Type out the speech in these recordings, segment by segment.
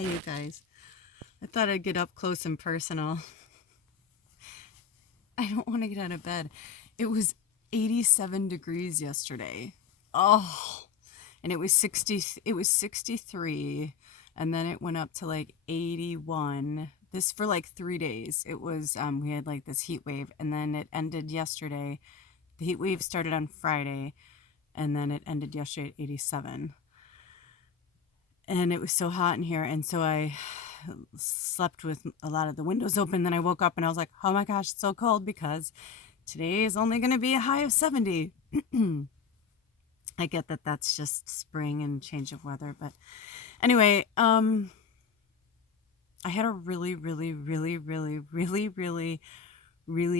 Hey, you guys. I thought I'd get up close and personal. I don't want to get out of bed. It was 87 degrees yesterday. Oh, and it was 63, and then it went up to like 81. This for like 3 days. It was we had like this heat wave, and then it ended yesterday. The heat wave started on Friday, and then it ended yesterday at 87. And it was so hot in here, and so I slept with a lot of the windows open. Then I woke up and I was like, oh my gosh, it's so cold, because today is only going to be a high of 70. I get that that's just spring and change of weather, but anyway, I had a really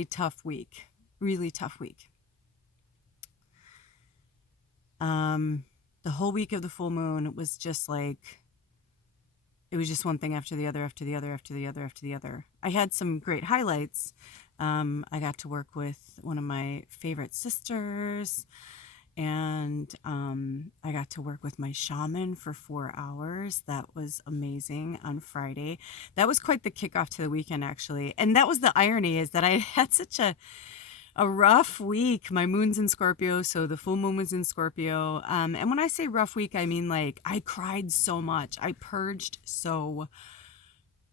tough week. Really tough week. The whole week of the full moon was just like, it was just one thing after the other, after the other, after the other, after the other. I had some great highlights. I got to work with one of my favorite sisters, and I got to work with my shaman for 4 hours. That was amazing on Friday. That was quite the kickoff to the weekend, actually. And that was the irony, is that I had such a rough week. My moon's in Scorpio, so the full moon was in Scorpio. And when I say rough week, I mean like I cried so much. I purged so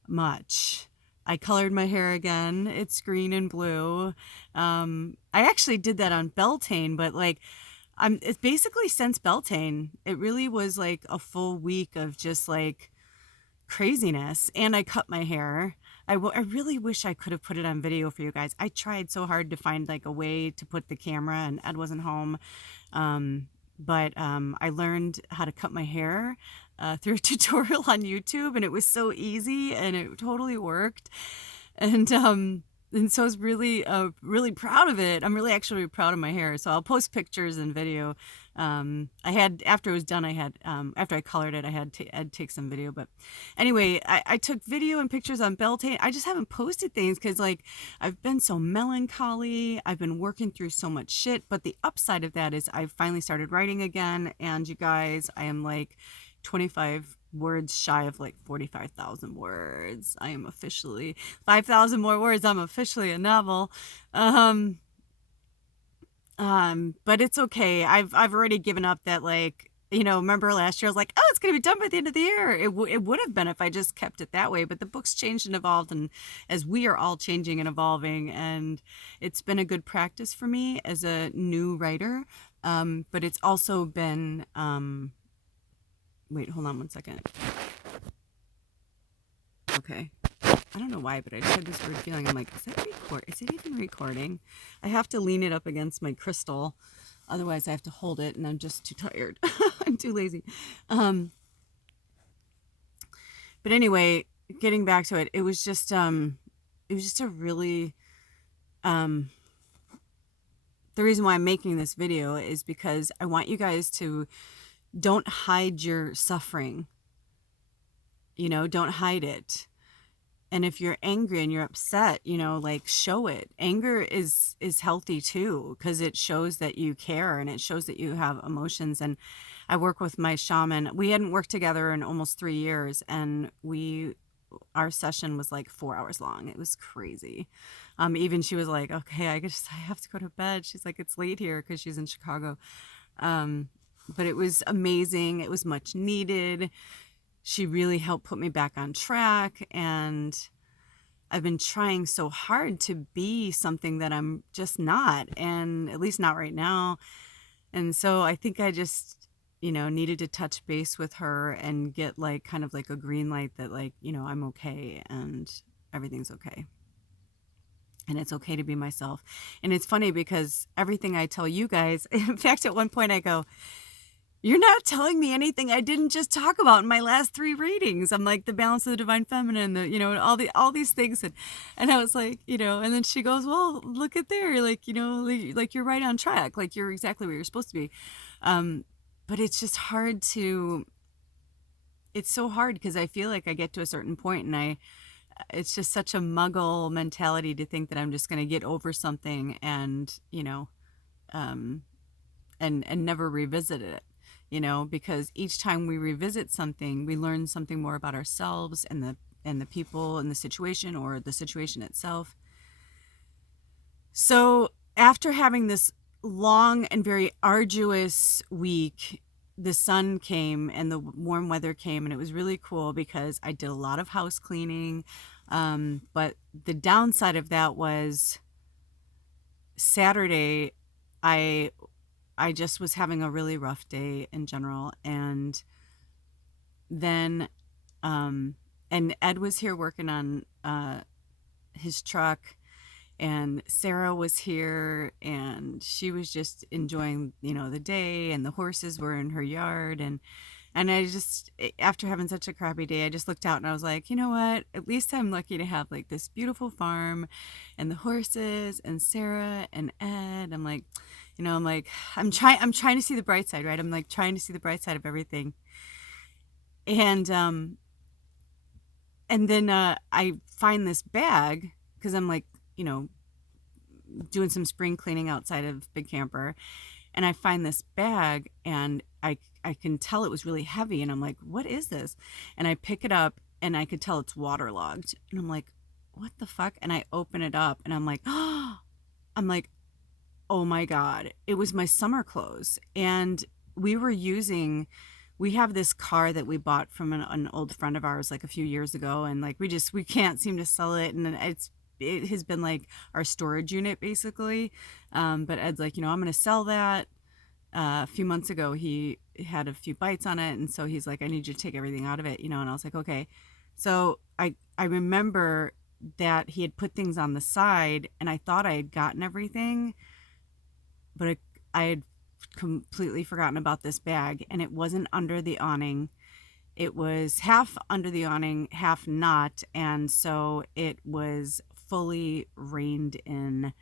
much. I colored my hair again. It's green and blue. I actually did that on Beltane, but like it's basically since Beltane. It really was like a full week of just like craziness. And I cut my hair. I really wish I could have put it on video for you guys. I tried so hard to find like a way to put the camera, and Ed wasn't home. But I learned how to cut my hair through a tutorial on YouTube, and it was so easy, and it totally worked. And so I was really proud of it. I'm really actually proud of my hair. So I'll post pictures and video. I had, after it was done, I had, after I colored it, I had I'd take some video. But anyway, I took video and pictures on Beltane. I just haven't posted things because like I've been so melancholy. I've been working through so much shit. But the upside of that is I've finally started writing again. And you guys, I am like 25 words shy of like 45,000 words. I am officially 5,000 more words. I'm officially a novel. But it's okay. I've already given up that, like, you know, remember last year I was like, oh, it's going to be done by the end of the year. It would have been if I just kept it that way, but the book's changed and evolved, and as we are all changing and evolving, and it's been a good practice for me as a new writer. But it's also been, wait, hold on one second. Okay. I don't know why, but I just had this weird feeling. I'm like, is it even recording? I have to lean it up against my crystal. Otherwise I have to hold it, and I'm just too tired. I'm too lazy. But anyway, getting back to it, it was just a really, the reason why I'm making this video is because I want you guys to don't hide your suffering. You know, don't hide it. And if you're angry and you're upset, you know, like, show it. Anger is healthy too, because it shows that you care, and it shows that you have emotions. And I work with my shaman. We hadn't worked together in almost 3 years, and our session was like 4 hours long. It was crazy. Even she was like, okay, I have to go to bed. She's like, it's late here, because she's in Chicago. But it was amazing. It was much needed. She really helped put me back on track, and I've been trying so hard to be something that I'm just not, and at least not right now. And so I think I just, you know, needed to touch base with her and get like kind of like a green light that, like, you know, I'm okay and everything's okay. And it's okay to be myself. And it's funny because everything I tell you guys, in fact, at one point I go, you're not telling me anything I didn't just talk about in my last 3 readings. I'm like, the balance of the divine feminine, you know, all these things. And I was like, you know, and then she goes, well, look at there. Like, you know, like you're right on track. Like, you're exactly where you're supposed to be. But it's just hard it's so hard, because I feel like I get to a certain point, and it's just such a muggle mentality to think that I'm just going to get over something and, you know, and never revisit it. because each time we revisit something, we learn something more about ourselves and the people and the situation, or the situation itself. So after having this long and very arduous week, the sun came and the warm weather came, and it was really cool because I did a lot of house cleaning. But the downside of that was Saturday, I I just was having a really rough day in general, and then and Ed was here working on his truck, and Sarah was here, and she was just enjoying, the day, and the horses were in her yard, and I just, after having such a crappy day, I just looked out and I was like, you know what? At least I'm lucky to have like this beautiful farm and the horses and Sarah and Ed. I'm like, I'm trying to see the bright side, right? I'm like trying to see the bright side of everything. And then I find this bag because I'm like, doing some spring cleaning outside of Big Camper, and I find this bag, and I can tell it was really heavy, and I'm like, what is this? And I pick it up, and I could tell it's waterlogged, and I'm like, what the fuck? And I open it up, and I'm like, I'm like, oh my God, it was my summer clothes. And we have this car that we bought from an old friend of ours like a few years ago, and like we can't seem to sell it, and it has been like our storage unit basically. But Ed's like, I'm gonna sell that. A few months ago he had a few bites on it, and so he's like, I need you to take everything out of it, and I was like, okay. So I remember that he had put things on the side, and I thought I had gotten everything, but I had completely forgotten about this bag, and it wasn't under the awning. It was half under the awning, half not, and so it was fully rained in.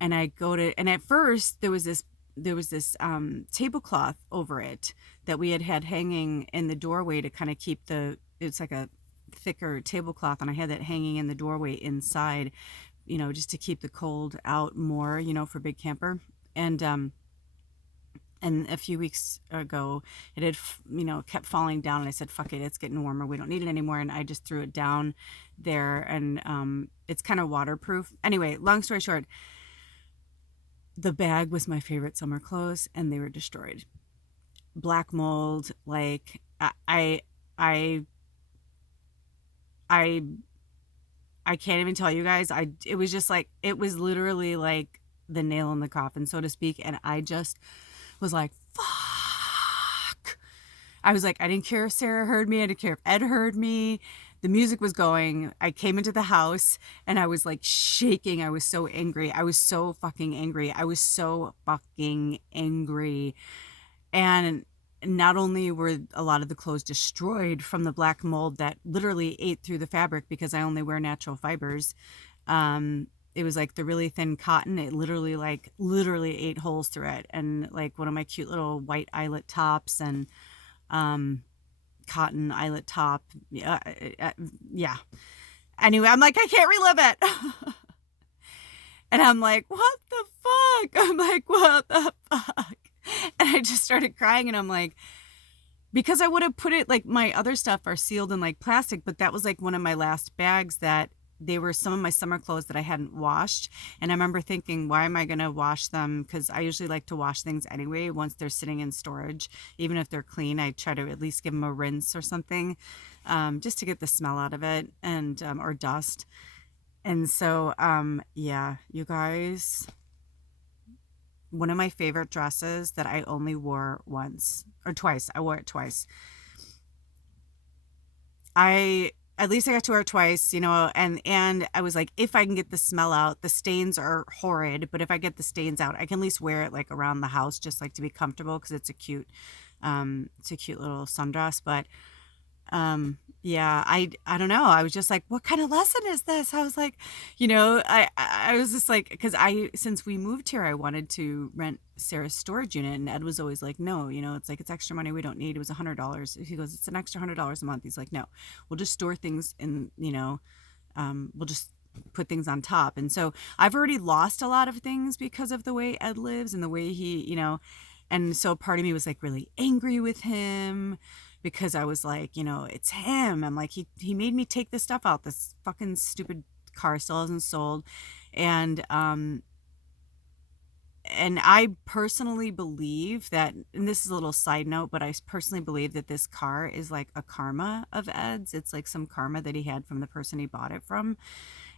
And and at first there was this tablecloth over it that we had hanging in the doorway to kind of keep it's like a thicker tablecloth, and I had that hanging in the doorway inside, just to keep the cold out more, for Big Camper. And a few weeks ago, it had, kept falling down, and I said, fuck it, it's getting warmer, we don't need it anymore, and I just threw it down there, and it's kind of waterproof. Anyway, long story short, the bag was my favorite summer clothes, and they were destroyed. Black mold, like, I can't even tell you guys. It was just like, it was literally like the nail in the coffin, so to speak, and I just was like, fuck. I was like, I didn't care if Sarah heard me. I didn't care if Ed heard me. The music was going. I came into the house, and I was like shaking. I was so angry. I was so fucking angry. I was so fucking angry. And not only were a lot of the clothes destroyed from the black mold that literally ate through the fabric, because I only wear natural fibers, it was like the really thin cotton. It literally ate holes through it. And like one of my cute little white eyelet tops, and cotton eyelet top. Yeah. Anyway, I'm like, I can't relive it. And I'm like, what the fuck? I'm like, what the fuck? And I just started crying, and I'm like, because I would have put it, like, my other stuff are sealed in like plastic, but that was like one of my last bags that they were some of my summer clothes that I hadn't washed. And I remember thinking, why am I going to wash them? Because I usually like to wash things anyway once they're sitting in storage. Even if they're clean, I try to at least give them a rinse or something, just to get the smell out of it, and or dust. And so, yeah, you guys, one of my favorite dresses that I only wore once or twice. I wore it twice. At least I got to wear it twice, and I was like, if I can get the smell out, the stains are horrid, but if I get the stains out, I can at least wear it like around the house, just like to be comfortable, because it's a cute little sundress. But yeah, I don't know. I was just like, what kind of lesson is this? I was like, I was just like, because since we moved here, I wanted to rent Sarah's storage unit, and Ed was always like, no, it's like, it's extra money we don't need. It was $100. He goes, it's an extra $100 a month. He's like, no, we'll just store things in, we'll just put things on top. And so I've already lost a lot of things because of the way Ed lives and the way he, And so part of me was like really angry with him because I was like, it's him. I'm like, he made me take this stuff out. This fucking stupid car still hasn't sold. And I personally believe that, and this is a little side note, but I personally believe that this car is like a karma of Ed's. It's like some karma that he had from the person he bought it from.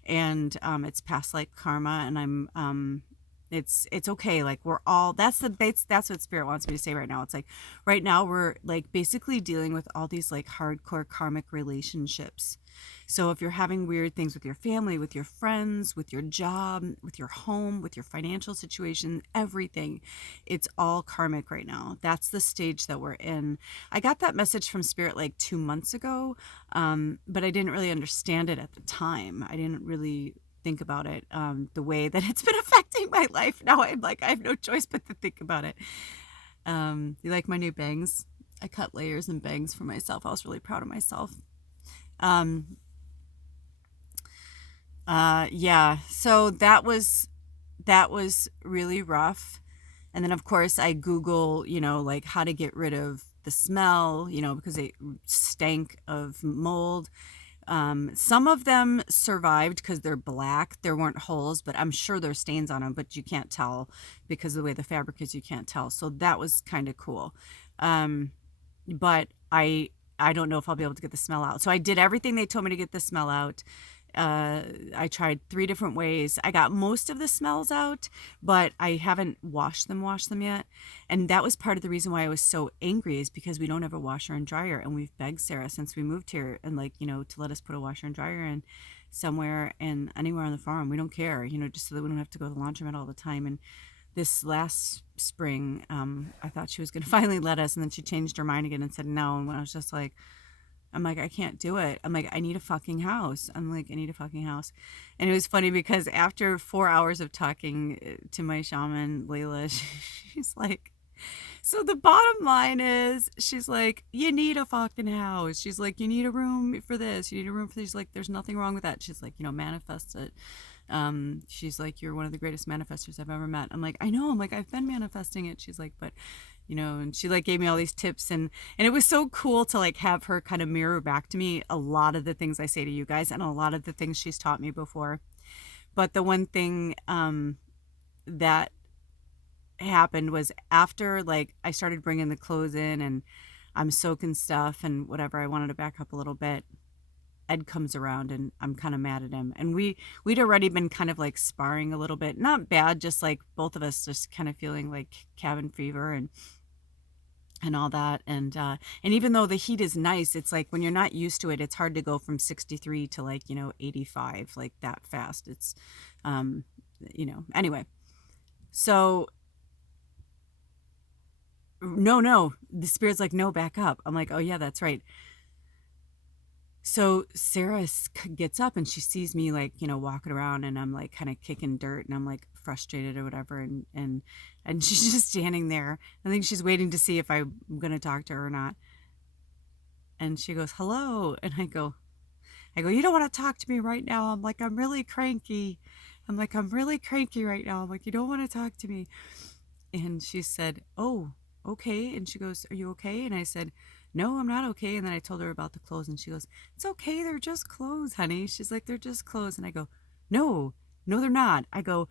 And it's past life karma. And it's okay. Like we're all, that's what spirit wants me to say right now. It's like right now we're like basically dealing with all these like hardcore karmic relationships. So if you're having weird things with your family, with your friends, with your job, with your home, with your financial situation, everything, it's all karmic right now. That's the stage that we're in. I got that message from spirit like 2 months ago, but I didn't really understand it at the time. I didn't really think about it the way that it's been affecting my life. Now I'm like, I have no choice but to think about it. You like my new bangs? I cut layers and bangs for myself. I was really proud of myself. Yeah, so that was really rough. And then of course I Google, like how to get rid of the smell, because it stank of mold. Some of them survived because they're black. There weren't holes, but I'm sure there's stains on them, but you can't tell because of the way the fabric is, you can't tell. So that was kind of cool. But I don't know if I'll be able to get the smell out. So I did everything they told me to get the smell out. I tried 3 different ways. I got most of the smells out, but I haven't washed them yet. And that was part of the reason why I was so angry, is because we don't have a washer and dryer. And we've begged Sarah since we moved here and to let us put a washer and dryer in somewhere and anywhere on the farm. We don't care, just so that we don't have to go to the laundromat all the time. And this last spring, I thought she was going to finally let us. And then she changed her mind again and said no. And when I was just like, I'm like, I can't do it. I'm like, I need a fucking house. I'm like, I need a fucking house. And it was funny because after 4 hours of talking to my shaman, Layla, she's like, so the bottom line is, she's like, you need a fucking house. She's like, you need a room for this. You need a room for this. She's like, there's nothing wrong with that. She's like, manifest it. She's like, you're one of the greatest manifestors I've ever met. I'm like, I know. I'm like, I've been manifesting it. She's like, but and she like gave me all these tips, and it was so cool to like have her kind of mirror back to me a lot of the things I say to you guys and a lot of the things she's taught me before. But the one thing that happened was after like I started bringing the clothes in and I'm soaking stuff and whatever, I wanted to back up a little bit. Ed comes around and I'm kind of mad at him. And we'd already been kind of like sparring a little bit. Not bad, just like both of us just kind of feeling like cabin fever and all that. And even though the heat is nice, it's like when you're not used to it, it's hard to go from 63 to like, 85 like that fast. It's anyway. So no, the spirit's like, no, back up. I'm like, oh yeah, that's right. So Sarah gets up and she sees me like, walking around, and I'm like kind of kicking dirt, and I'm like frustrated or whatever. And she's just standing there. I think she's waiting to see if I'm going to talk to her or not. And she goes, hello. And I go, you don't want to talk to me right now. I'm like, I'm really cranky. I'm like, I'm really cranky right now. I'm like, you don't want to talk to me. And she said, oh, okay. And she goes, are you okay? And I said, no, I'm not okay. And then I told her about the clothes, and she goes, it's okay. They're just clothes, honey. She's like, they're just clothes. And I go, no, they're not. I go,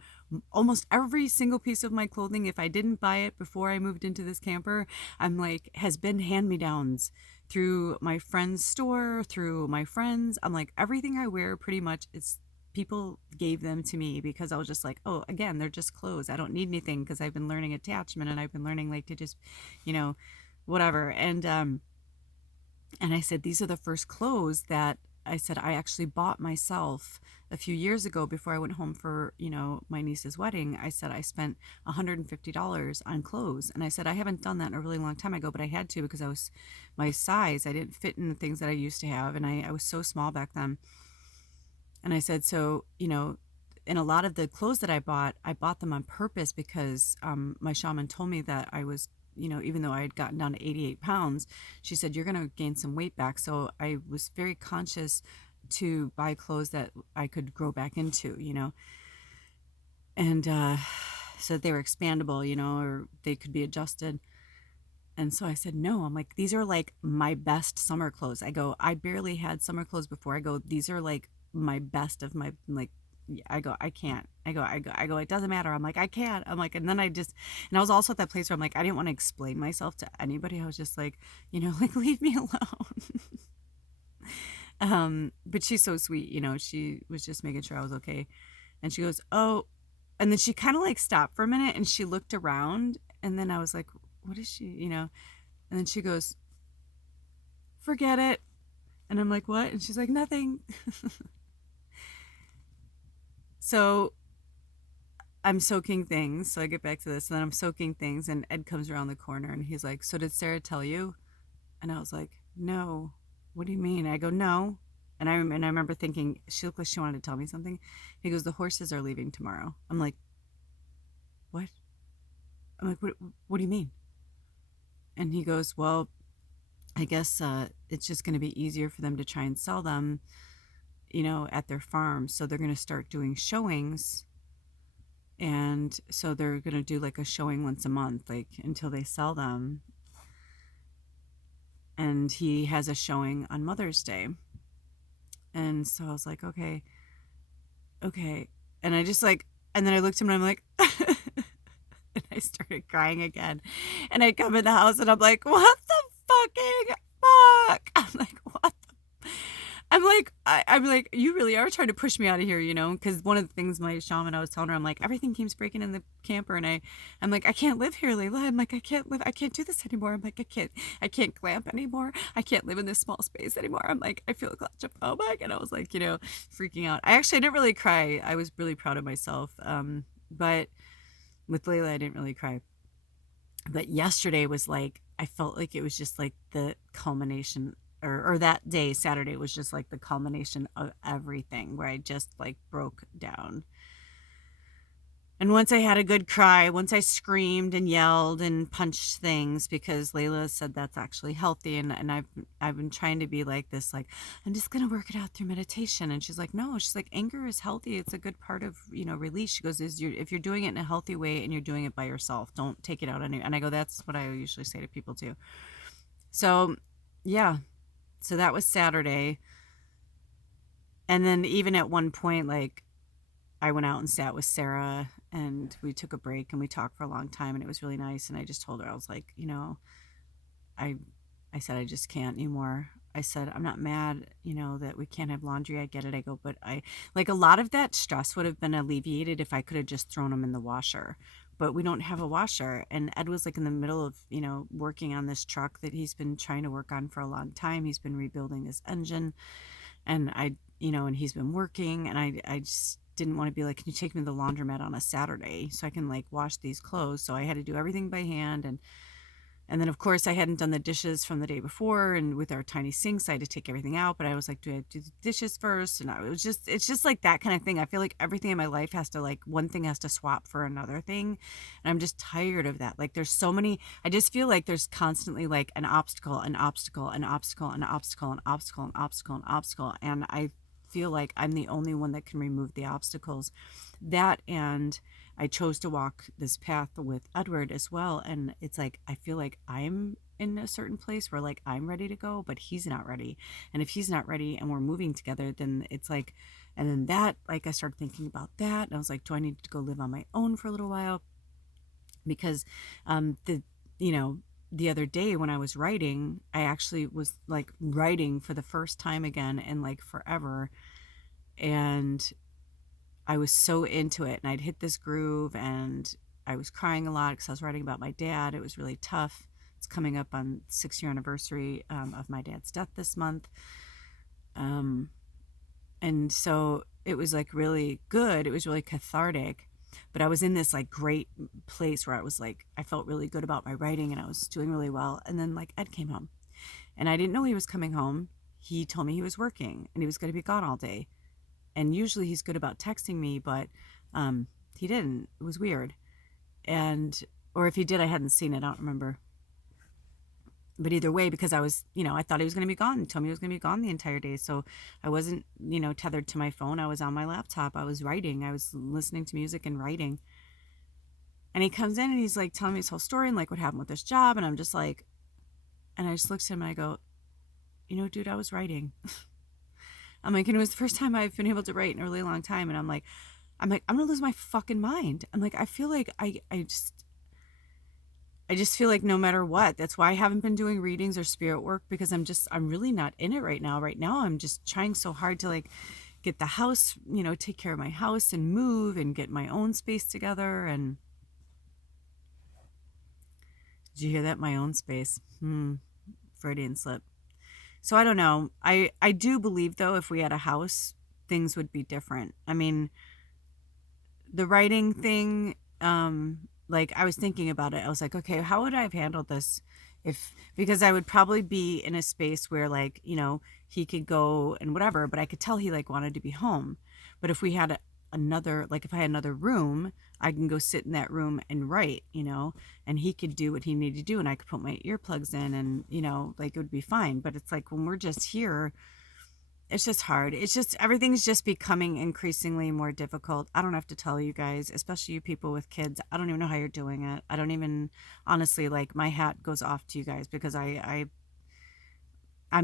almost every single piece of my clothing, if I didn't buy it before I moved into this camper, I'm like, has been hand-me-downs through my friend's store, through my friends. I'm like, everything I wear pretty much is people gave them to me, because I was just like, oh, again, they're just clothes. I don't need anything, because I've been learning attachment, and I've been learning like to just, whatever. And I said, these are the first clothes that I said I actually bought myself a few years ago before I went home for, my niece's wedding. I said I spent $150 on clothes. And I said, I haven't done that in a really long time ago, but I had to, because I was my size. I didn't fit in the things that I used to have. And I was so small back then. And I said, so, and a lot of the clothes that I bought them on purpose, because my shaman told me that I was, even though I had gotten down to 88 pounds, she said, you're going to gain some weight back. So I was very conscious to buy clothes that I could grow back into, And so that they were expandable, or they could be adjusted. And so I said, no, I'm like, these are like my best summer clothes. I go, I barely had summer clothes before. I go, these are like my best of my, like, I go, I can't. I go, it doesn't matter. I'm like, I can't. I'm like, and then and I was also at that place where I'm like, I didn't want to explain myself to anybody. I was just like, like, leave me alone. But she's so sweet, she was just making sure I was okay. And she goes, oh, and then she kind of like stopped for a minute and she looked around. And then I was like, what is she? And then she goes, forget it. And I'm like, what? And she's like, nothing. So I'm soaking things. So I get back to this. And then I'm soaking things. And Ed comes around the corner and he's like, so did Sarah tell you? And I was like, no. What do you mean? I go, no. And I remember thinking, she looked like she wanted to tell me something. He goes, the horses are leaving tomorrow. I'm like, what? I'm like, what do you mean? And he goes, well, I guess it's just going to be easier for them to try and sell them, at their farm. So they're going to start doing showings. And so they're going to do like a showing once a month, like until they sell them. And he has a showing on Mother's Day. And so I was like, okay. And I just like, and then I looked at him and I'm like, and I started crying again. And I come in the house and I'm like, what the fucking fuck? I'm like, what the? I'm like, you really are trying to push me out of here, because one of the things my shaman, I was telling her, I'm like, everything keeps breaking in the camper. And I'm like, I can't live here, Layla. I'm like, I can't do this anymore. I'm like, I can't clamp anymore. I can't live in this small space anymore. I'm like, I feel claustrophobic. And I was like, freaking out. I didn't really cry. I was really proud of myself. But with Layla, I didn't really cry. But yesterday was like, I felt like it was just like the culmination, or that day, Saturday, was just like the culmination of everything, where I just like broke down. And once I had a good cry, once I screamed and yelled and punched things, because Layla said that's actually healthy, and I've been trying to be like this, like, I'm just gonna work it out through meditation. And she's like, no, she's like, anger is healthy. It's a good part of release. She goes, if you're doing it in a healthy way and you're doing it by yourself, don't take it out on you. And I go, that's what I usually say to people too. So yeah, so that was Saturday. And then even at one point, like, I went out and sat with Sarah and we took a break and we talked for a long time, and it was really nice. And I just told her, I was like, I said, I just can't anymore. I said, I'm not mad, that we can't have laundry. I get it. I go, but like, a lot of that stress would have been alleviated if I could have just thrown them in the washer, but we don't have a washer. And Ed was like in the middle of, working on this truck that he's been trying to work on for a long time. He's been rebuilding this engine, and and he's been working, and I just didn't want to be like, can you take me to the laundromat on a Saturday so I can like wash these clothes? So I had to do everything by hand. And then of course I hadn't done the dishes from the day before, and with our tiny sinks I had to take everything out, but I was like, do I do the dishes first? And it's just like that kind of thing. I feel like everything in my life has to, like, one thing has to swap for another thing, and I'm just tired of that. Like, there's so many, I just feel like there's constantly like an obstacle, an obstacle, an obstacle, an obstacle, an obstacle, an obstacle, an obstacle, and I feel like I'm the only one that can remove the obstacles. That, and I chose to walk this path with Edward as well, and it's like I feel like I'm in a certain place where like I'm ready to go, but he's not ready. And if he's not ready and we're moving together, then it's like, and then that, like, I started thinking about that, and I was like, do I need to go live on my own for a little while? Because the other day when I was writing, I actually was like writing for the first time again in like forever, and I was so into it, and I'd hit this groove, and I was crying a lot because I was writing about my dad. It was really tough. It's coming up on 6-year anniversary of my dad's death this month. And so it was like really good. It was really cathartic, but I was in this like great place where I was like, I felt really good about my writing and I was doing really well. And then like Ed came home, and I didn't know he was coming home. He told me he was working and he was going to be gone all day. And usually he's good about texting me, but he didn't. It was weird. And, or if he did, I hadn't seen it. I don't remember. But either way, because I was, I thought he was going to be gone. He told me he was going to be gone the entire day. So I wasn't, tethered to my phone. I was on my laptop. I was writing. I was listening to music and writing. And he comes in and he's like telling me his whole story and like what happened with this job. And I'm just like, and I just looked at him and I go, you know, dude, I was writing. I'm like, and it was the first time I've been able to write in a really long time. And I'm like, I'm gonna lose my fucking mind. I'm like, I feel like I just feel like no matter what, that's why I haven't been doing readings or spirit work, because I'm really not in it right now. Right now, I'm just trying so hard to like get the house, you know, take care of my house and move and get my own space together. And did you hear that? My own space. Freudian slip. So I don't know. I do believe though, if we had a house, things would be different. I mean, the writing thing, like I was thinking about it. I was like, okay, how would I have handled this if, because I would probably be in a space where like, you know, he could go and whatever, but I could tell he like wanted to be home. But if we had another, like if I had another room, I can go sit in that room and write, you know, and he could do what he needed to do and I could put my earplugs in and, you know, like it would be fine. But it's like when we're just here, it's just hard. It's just everything's just becoming increasingly more difficult. I don't have to tell you guys, especially you people with kids. I don't even know how you're doing it. I don't even, honestly, like my hat goes off to you guys, because I'm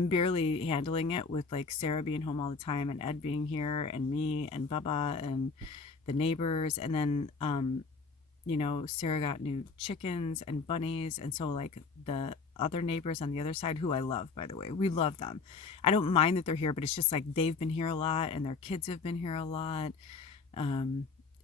barely handling it with like Sarah being home all the time and Ed being here and me and Bubba and the neighbors. And then you know, Sarah got new chickens and bunnies. And so, like, the other neighbors on the other side, who I love, by the way, we love them. I don't mind that they're here, but it's just like they've been here a lot and their kids have been here a lot.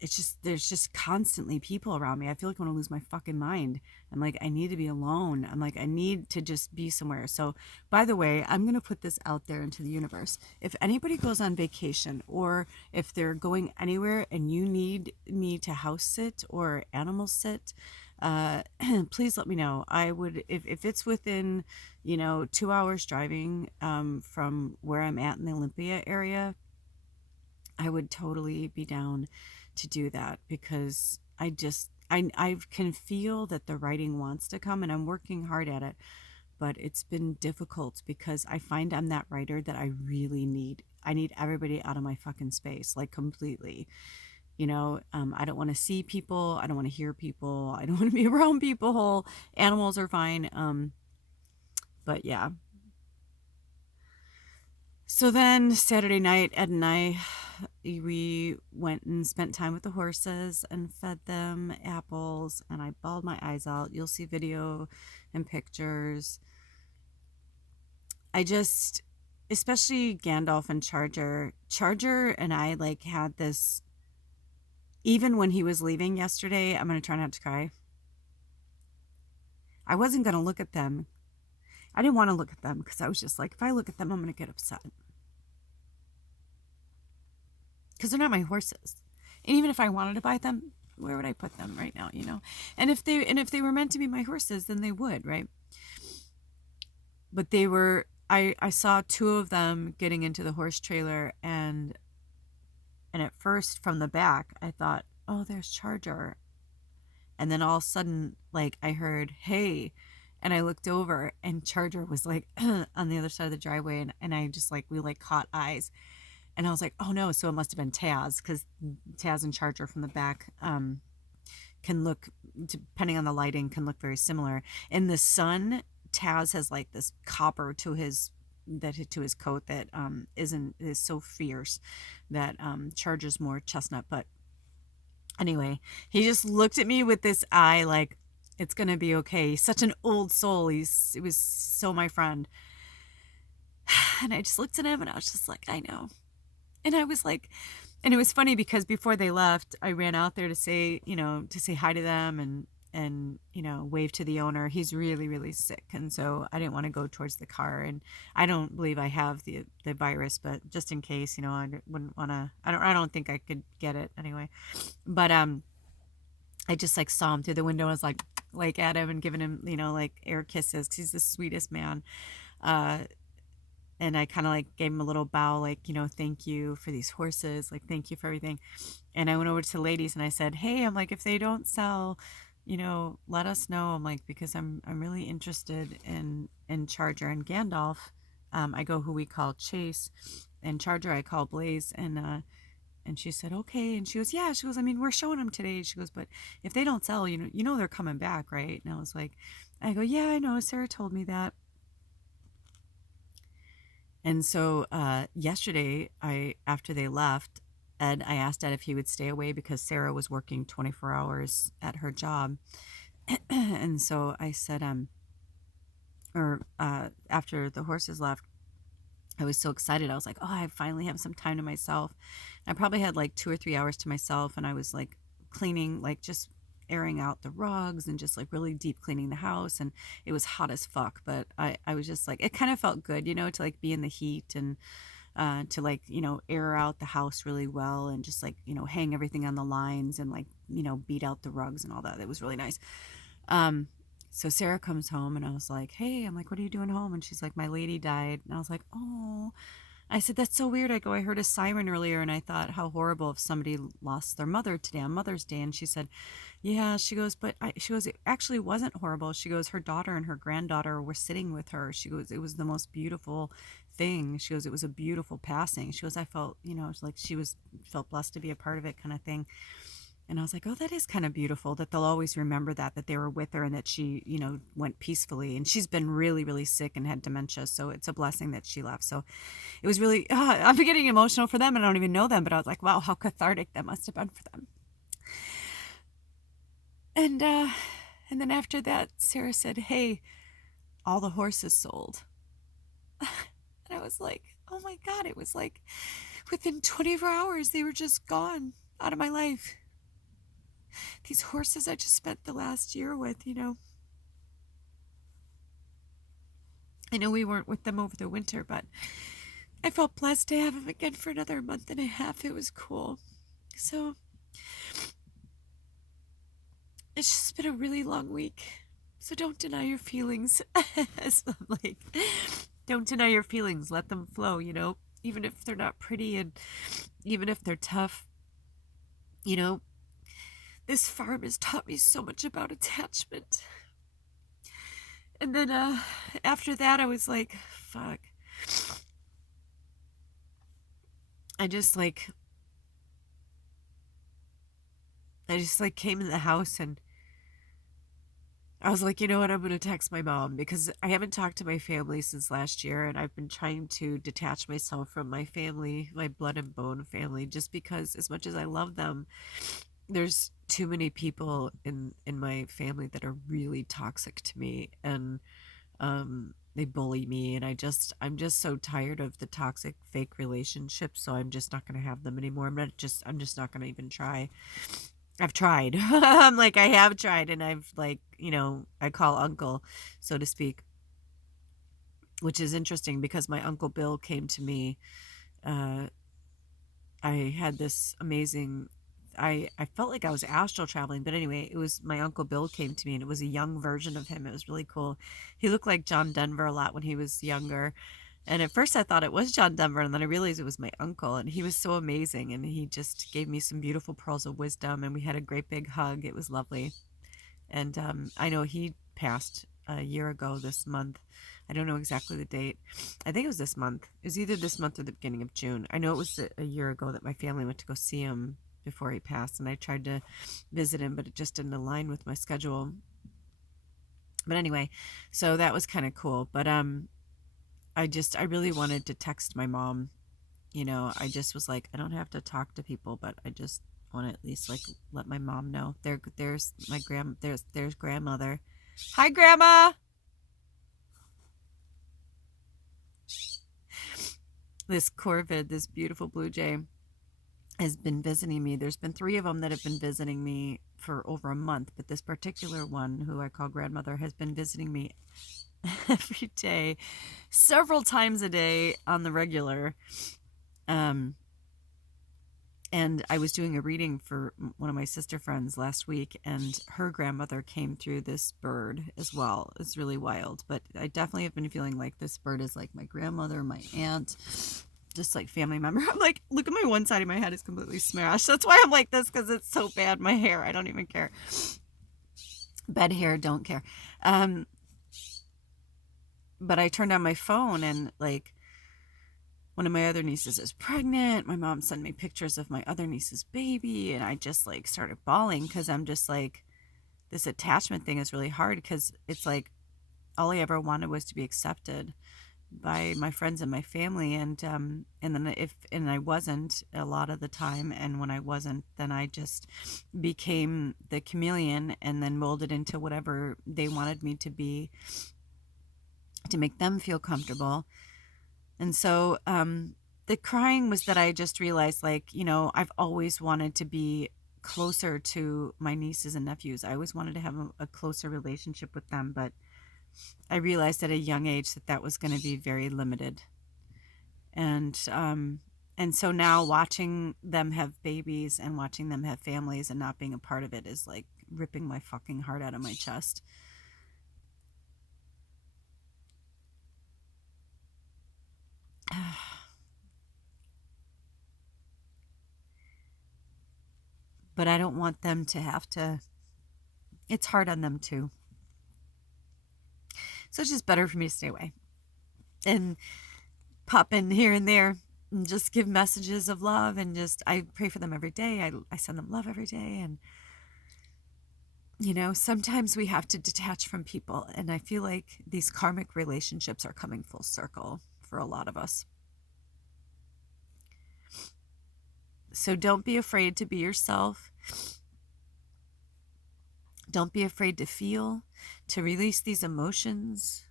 It's just, there's just constantly people around me. I feel like I want to lose my fucking mind. I'm like, I need to be alone. I'm like, I need to just be somewhere. So, by the way, I'm going to put this out there into the universe. If anybody goes on vacation or if they're going anywhere and you need me to house sit or animal sit, please let me know. I would, if it's within, you know, 2 hours driving from where I'm at in the Olympia area, I would totally be down to do that, because I can feel that the writing wants to come and I'm working hard at it, but it's been difficult because I find I'm that writer that I really need. I need everybody out of my fucking space, like completely. You know, I don't want to see people. I don't want to hear people. I don't want to be around people. Animals are fine. But yeah. So then Saturday night, Ed and I, we went and spent time with the horses and fed them apples, and I bawled my eyes out. You'll see video and pictures. I just, especially Gandalf and Charger. Charger and I like had this, even when he was leaving yesterday, I'm going to try not to cry. I wasn't going to look at them. I didn't want to look at them because I was just like, if I look at them, I'm going to get upset. Because they're not my horses. And even if I wanted to buy them, where would I put them right now, you know? And if they were meant to be my horses, then they would, right? But they were, I saw two of them getting into the horse trailer, and at first from the back, I thought, oh, there's Charger. And then all of a sudden, like, I heard, hey, and I looked over and Charger was like on the other side of the driveway, and I just like, we like caught eyes. And I was like, oh no, so it must have been Taz, because Taz and Charger from the back can look, depending on the lighting, can look very similar. In the sun, Taz has like this copper to his coat that is so fierce that Charger's more chestnut. But anyway, he just looked at me with this eye like, it's gonna be okay. He's such an old soul. It was so my friend. And I just looked at him and I was just like, I know. And I was like, and it was funny because before they left, I ran out there to say hi to them and wave to the owner. He's really, really sick. And so I didn't want to go towards the car, and I don't believe I have the virus, but just in case, I wouldn't want to, I don't think I could get it anyway. But, I just like saw him through the window. I was like at him and giving him, like air kisses, 'cause he's the sweetest man. And I kind of like gave him a little bow, like, thank you for these horses, like, thank you for everything. And I went over to the ladies and I said, hey, I'm like, if they don't sell, let us know. I'm like, because I'm really interested in Charger and Gandalf. I go who we call Chase, and Charger I call Blaze, and And she said, okay. And she goes, yeah. She goes, I mean, we're showing them today. She goes, but if they don't sell, you know they're coming back, right? And I was like, I go, yeah, I know. Sarah told me that. And so yesterday, after they left, I asked Ed if he would stay away because Sarah was working 24 hours at her job. And so I said, after the horses left, I was so excited. I was like, oh, I finally have some time to myself. I probably had like 2 or 3 hours to myself, and I was like cleaning, like just airing out the rugs and just like really deep cleaning the house. And it was hot as fuck, but I was just like, it kind of felt good, to like be in the heat and to like, air out the house really well and just like, hang everything on the lines and like, beat out the rugs and all that. It was really nice. So Sarah comes home and I was like, hey, I'm like, what are you doing home? And she's like, my lady died. And I was like, oh, I said, that's so weird. I go, I heard a siren earlier and I thought how horrible if somebody lost their mother today on Mother's Day. And she said, yeah, she goes, she goes, it actually wasn't horrible. She goes, her daughter and her granddaughter were sitting with her. She goes, it was the most beautiful thing. She goes, it was a beautiful passing. She goes, I felt, like felt blessed to be a part of it kind of thing. And I was like, oh, that is kind of beautiful that they'll always remember that they were with her and that she, went peacefully. And she's been really, really sick and had dementia. So it's a blessing that she left. So it was really, I'm getting emotional for them and I don't even know them, but I was like, wow, how cathartic that must have been for them. And then after that, Sarah said, hey, all the horses sold. And I was like, oh my God, it was like within 24 hours, they were just gone out of my life. These horses I just spent the last year with, I know we weren't with them over the winter, but I felt blessed to have them again for another month and a half. It was cool. So it's just been a really long week. So don't deny your feelings. So like, don't deny your feelings. Let them flow, even if they're not pretty and even if they're tough. This farm has taught me so much about attachment. And then after that, I was like, fuck. I just came in the house and I was like, you know what, I'm going to text my mom because I haven't talked to my family since last year and I've been trying to detach myself from my family, my blood and bone family, just because as much as I love them, there's too many people in my family that are really toxic to me and they bully me and I'm just so tired of the toxic fake relationships, so I'm just not going to have them anymore. I'm just not going to even try. I've tried. I'm like, I have tried and I've like, I call uncle, so to speak, which is interesting because my Uncle Bill came to me. I had this amazing, I felt like I was astral traveling, but anyway, it was my Uncle Bill came to me and it was a young version of him. It was really cool. He looked like John Denver a lot when he was younger. And at first I thought it was John Denver, and then I realized it was my uncle, and he was so amazing, and he just gave me some beautiful pearls of wisdom, and we had a great big hug. It was lovely. And I know he passed a year ago this month. I don't know exactly the date. I think it was this month. It was either this month or the beginning of June. I know it was a year ago that my family went to go see him before he passed, and I tried to visit him, but it just didn't align with my schedule. But anyway, so that was kind of cool. But I really wanted to text my mom. I just was like, I don't have to talk to people, but I just want to at least like let my mom know. There's my there's grandmother. Hi, Grandma. This corvid, this beautiful blue jay, has been visiting me. There's been 3 of them that have been visiting me for over a month, but this particular one, who I call grandmother, has been visiting me every day, several times a day on the regular. And I was doing a reading for one of my sister friends last week, and her grandmother came through this bird as well. It's really wild, but I definitely have been feeling like this bird is like my grandmother, my aunt, just like family member. I'm like, look at my one side of my head is completely smashed. That's why I'm like this, because it's so bad. My hair, I don't even care. Bed hair, don't care. But I turned on my phone and like one of my other nieces is pregnant. My mom sent me pictures of my other niece's baby, and I just like started bawling because I'm just like, this attachment thing is really hard because it's like all I ever wanted was to be accepted by my friends and my family, and then I wasn't a lot of the time, and when I wasn't, then I just became the chameleon and then molded into whatever they wanted me to be to make them feel comfortable. And so the crying was that I just realized, like, I've always wanted to be closer to my nieces and nephews. I always wanted to have a closer relationship with them, but I realized at a young age that that was going to be very limited. And so now watching them have babies and watching them have families and not being a part of it is like ripping my fucking heart out of my chest. But I don't want them to have to, it's hard on them too. So it's just better for me to stay away and pop in here and there and just give messages of love, and just, I pray for them every day. I send them love every day. And, sometimes we have to detach from people. And I feel like these karmic relationships are coming full circle for a lot of us. So don't be afraid to be yourself. Don't be afraid to feel, to release these emotions.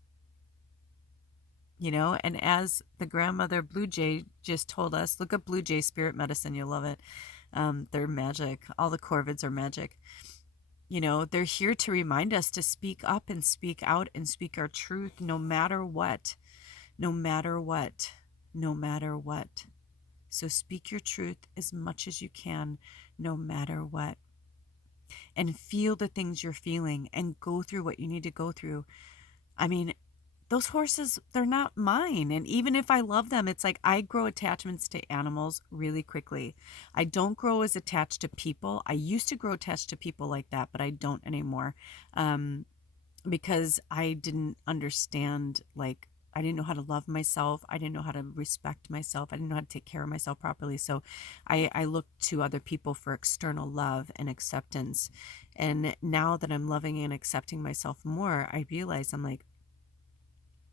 And as the grandmother Blue Jay just told us, look up Blue Jay spirit medicine. You'll love it. They're magic. All the corvids are magic. They're here to remind us to speak up and speak out and speak our truth, no matter what, no matter what, no matter what. So speak your truth as much as you can, no matter what. And feel the things you're feeling and go through what you need to go through. I mean, those horses, they're not mine. And even if I love them, it's like I grow attachments to animals really quickly. I don't grow as attached to people. I used to grow attached to people like that, but I don't anymore, because I didn't understand, like, I didn't know how to love myself. I didn't know how to respect myself. I didn't know how to take care of myself properly. So I looked to other people for external love and acceptance. And now that I'm loving and accepting myself more, I realize I'm like,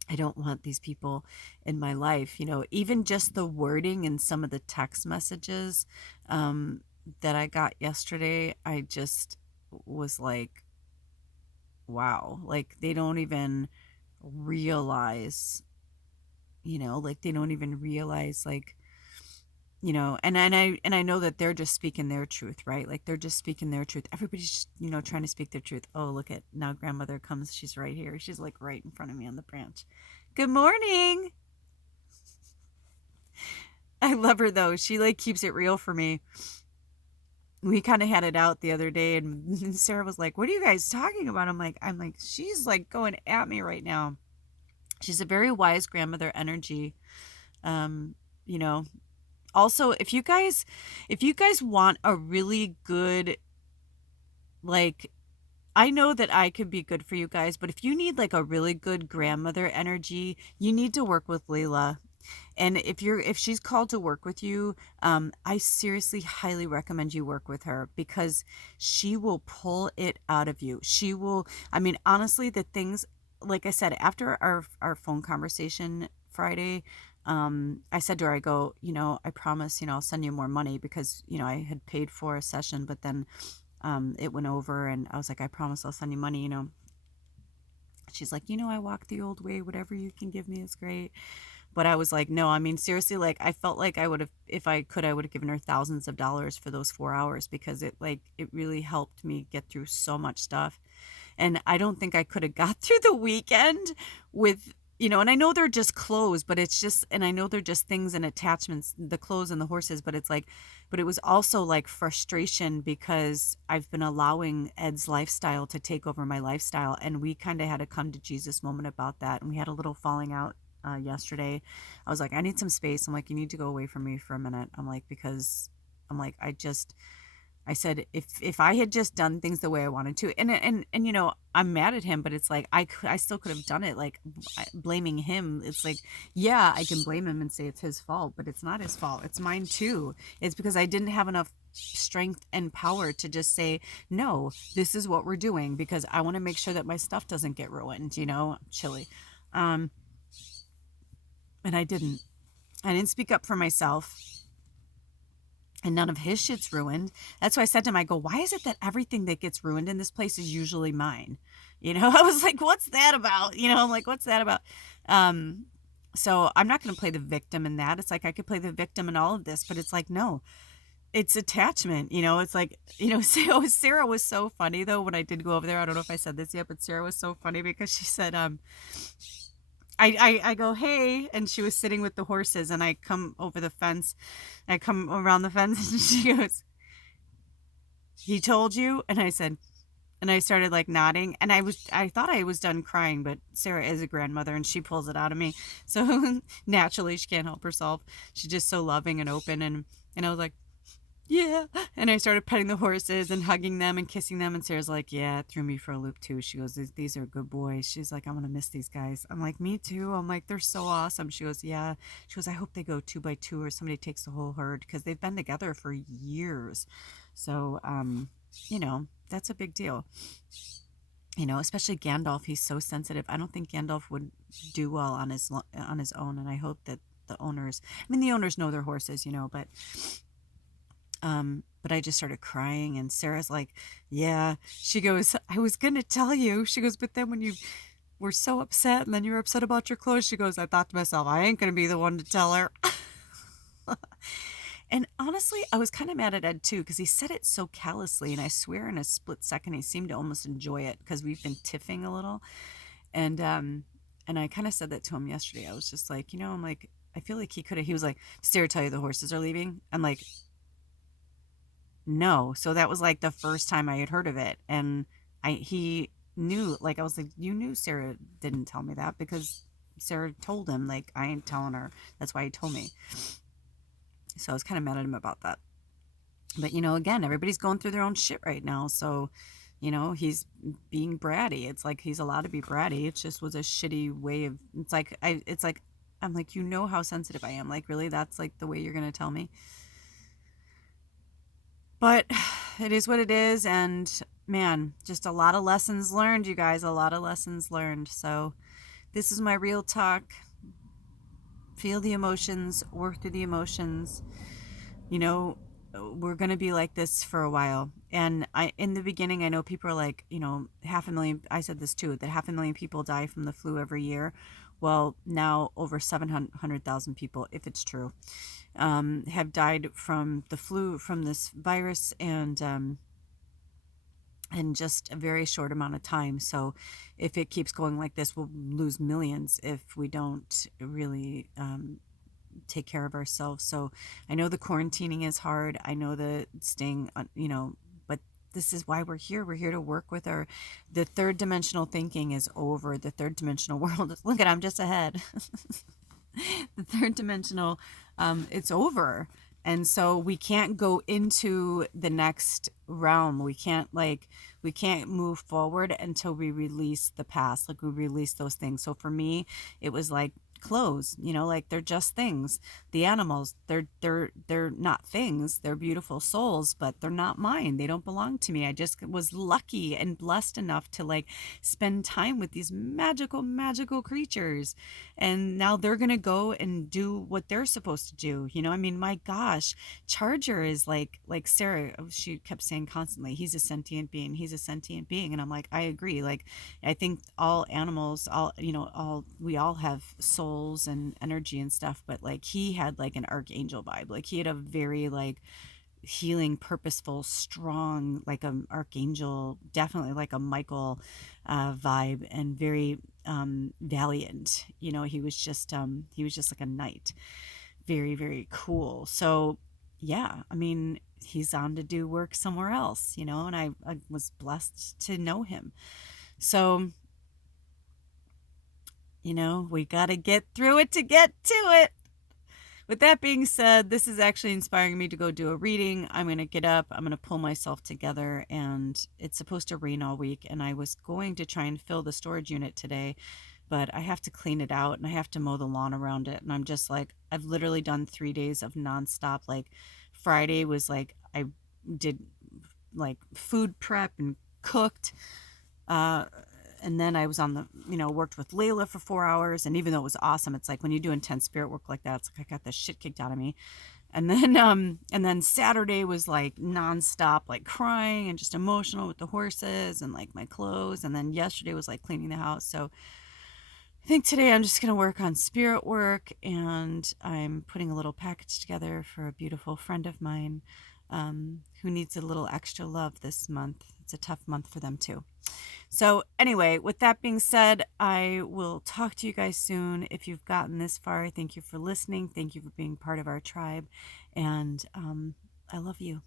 I don't want these people in my life. Even just the wording in some of the text messages that I got yesterday, I just was like, wow, like they don't even realize, like they don't even realize, like, and I know that they're just speaking their truth, right? Like they're just speaking their truth. Everybody's just, trying to speak their truth. Oh, look at now grandmother comes. She's right here. She's like right in front of me on the branch. Good morning. I love her though. She like keeps it real for me. We kind of had it out the other day, and Sarah was like, "What are you guys talking about?" I'm like, she's like going at me right now. She's a very wise grandmother energy. You know, also if you guys want a really good, like, I know that I could be good for you guys, but if you need like a really good grandmother energy, you need to work with Layla. And if she's called to work with you, I seriously highly recommend you work with her, because she will pull it out of you. She will, I mean, honestly, the things, like I said, after our phone conversation Friday, I said to her, I go, I promise, I'll send you more money, because, I had paid for a session, but then it went over, and I was like, I promise I'll send you money. She's like, I walk the old way. Whatever you can give me is great. But I was like, no, I mean, seriously, like, I felt like I would have, if I could, I would have given her thousands of dollars for those 4 hours, because it really helped me get through so much stuff. And I don't think I could have got through the weekend with, and I know they're just clothes, but it's just, and I know they're just things and attachments, the clothes and the horses, but it's like, but it was also like frustration, because I've been allowing Ed's lifestyle to take over my lifestyle. And we kind of had a come to Jesus moment about that. And we had a little falling out yesterday. I was like, I need some space. I'm like, you need to go away from me for a minute. I'm like, because I'm like, I said, if I had just done things the way I wanted to, and you know, I'm mad at him, but it's like I still could have done it. Like blaming him, it's like, yeah, I can blame him and say it's his fault, but it's not his fault. It's mine too. It's because I didn't have enough strength and power to just say, no, this is what we're doing because I want to make sure that my stuff doesn't get ruined. You know, chilly, um, and I didn't. I didn't speak up for myself. And none of his shit's ruined. That's why I said to him, I go, why is it that everything that gets ruined in this place is usually mine? You know, I was like, what's that about? You know, I'm like, what's that about? Um, so I'm not going to play the victim in that. It's like I could play the victim in all of this, but it's like, no, it's attachment. You know, it's like, you know, Sarah was so funny though when I did go over there. I don't know if I said this yet, but Sarah was so funny because she said, I go, hey, and she was sitting with the horses, and I come over the fence. I come around the fence, and she goes, he told you? And I said, and I started like nodding, and I thought I was done crying, but Sarah is a grandmother, and she pulls it out of me. So naturally, she can't help herself. She's just so loving and open, and I was like, yeah. And I started petting the horses and hugging them and kissing them. And Sarah's like, yeah, it threw me for a loop too. She goes, these are good boys. She's like, I'm going to miss these guys. I'm like, me too. I'm like, they're so awesome. She goes, yeah. She goes, I hope they go 2 by 2 or somebody takes the whole herd because they've been together for years. So, you know, that's a big deal. You know, especially Gandalf. He's so sensitive. I don't think Gandalf would do well on his own. And I hope that the owners, I mean, the owners know their horses, you know, but I just started crying, and Sarah's like, yeah. She goes, I was going to tell you. She goes, but then when you were so upset and then you were upset about your clothes, she goes, I thought to myself, I ain't going to be the one to tell her. And honestly, I was kind of mad at Ed too, because he said it so callously, and I swear in a split second, he seemed to almost enjoy it because we've been tiffing a little. And I kind of said that to him yesterday. I was just like, you know, I'm like, I feel like he was like, did Sarah tell you the horses are leaving? I'm like, no. So that was like the first time I had heard of it. And he knew, like, I was like, you knew Sarah didn't tell me that because Sarah told him, like, I ain't telling her. That's why he told me. So I was kind of mad at him about that. But, you know, again, everybody's going through their own shit right now. So, you know, he's being bratty. It's like he's allowed to be bratty. It just was a shitty way of, I'm like, you know how sensitive I am. Like, really? That's like the way you're going to tell me? But it is what it is. And man, just a lot of lessons learned, you guys, a lot of lessons learned. So this is my real talk. Feel the emotions, work through the emotions. You know, we're going to be like this for a while. And in the beginning, I know people are like, you know, 500,000, I said this too, that 500,000 people die from the flu every year. Well, now over 700,000 people, if it's true, have died from the flu, from this virus, and in just a very short amount of time. So if it keeps going like this, we'll lose millions if we don't really take care of ourselves. So I know the quarantining is hard. I know the staying, you know, but this is why we're here. We're here to work with the third dimensional thinking is over. The third dimensional world. Look at, I'm just ahead. The third dimensional, it's over. And so we can't go into the next realm. We can't move forward until we release the past. Like we release those things. So for me, it was like clothes, you know, like they're just things. The animals, they're not things. They're beautiful souls, but they're not mine. They don't belong to me. I just was lucky and blessed enough to like spend time with these magical creatures. And now they're going to go and do what they're supposed to do. You know, I mean, my gosh, Charger is like Sarah, she kept saying constantly, he's a sentient being. He's a sentient being. And I'm like, I agree. Like, I think all animals, we all have souls and energy and stuff, but like he had like an archangel vibe. Like he had a very like healing, purposeful, strong, like an archangel, definitely like a Michael vibe, and very valiant. You know, he was just like a knight. Very, very cool. So yeah, I mean, he's on to do work somewhere else, you know, and I was blessed to know him. So, you know, we got to get through it to get to it. with that being said, this is actually inspiring me to go do a reading. I'm going to get up, I'm going to pull myself together, and it's supposed to rain all week. And I was going to try and fill the storage unit today, but I have to clean it out and I have to mow the lawn around it. And I'm just like, I've literally done 3 days of nonstop. Like Friday was like, I did like food prep and cooked. And then I was on the, worked with Layla for 4 hours. And even though it was awesome, it's like when you do intense spirit work like that, it's like I got the shit kicked out of me. And then Saturday was like nonstop, like crying and just emotional with the horses and like my clothes. And then yesterday was like cleaning the house. So I think today I'm just going to work on spirit work, and I'm putting a little package together for a beautiful friend of mine who needs a little extra love this month. It's a tough month for them too. So anyway, with that being said, I will talk to you guys soon. If you've gotten this far, thank you for listening. Thank you for being part of our tribe. And I love you.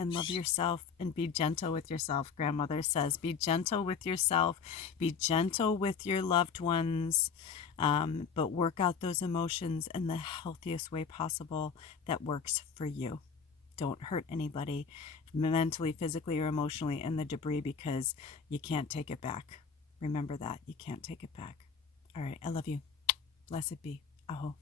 And love yourself and be gentle with yourself. Grandmother says, be gentle with yourself, be gentle with your loved ones, but work out those emotions in the healthiest way possible that works for you. Don't hurt anybody mentally, physically, or emotionally in the debris, because you can't take it back. Remember that. You can't take it back. All right. I love you. Blessed be. Aho.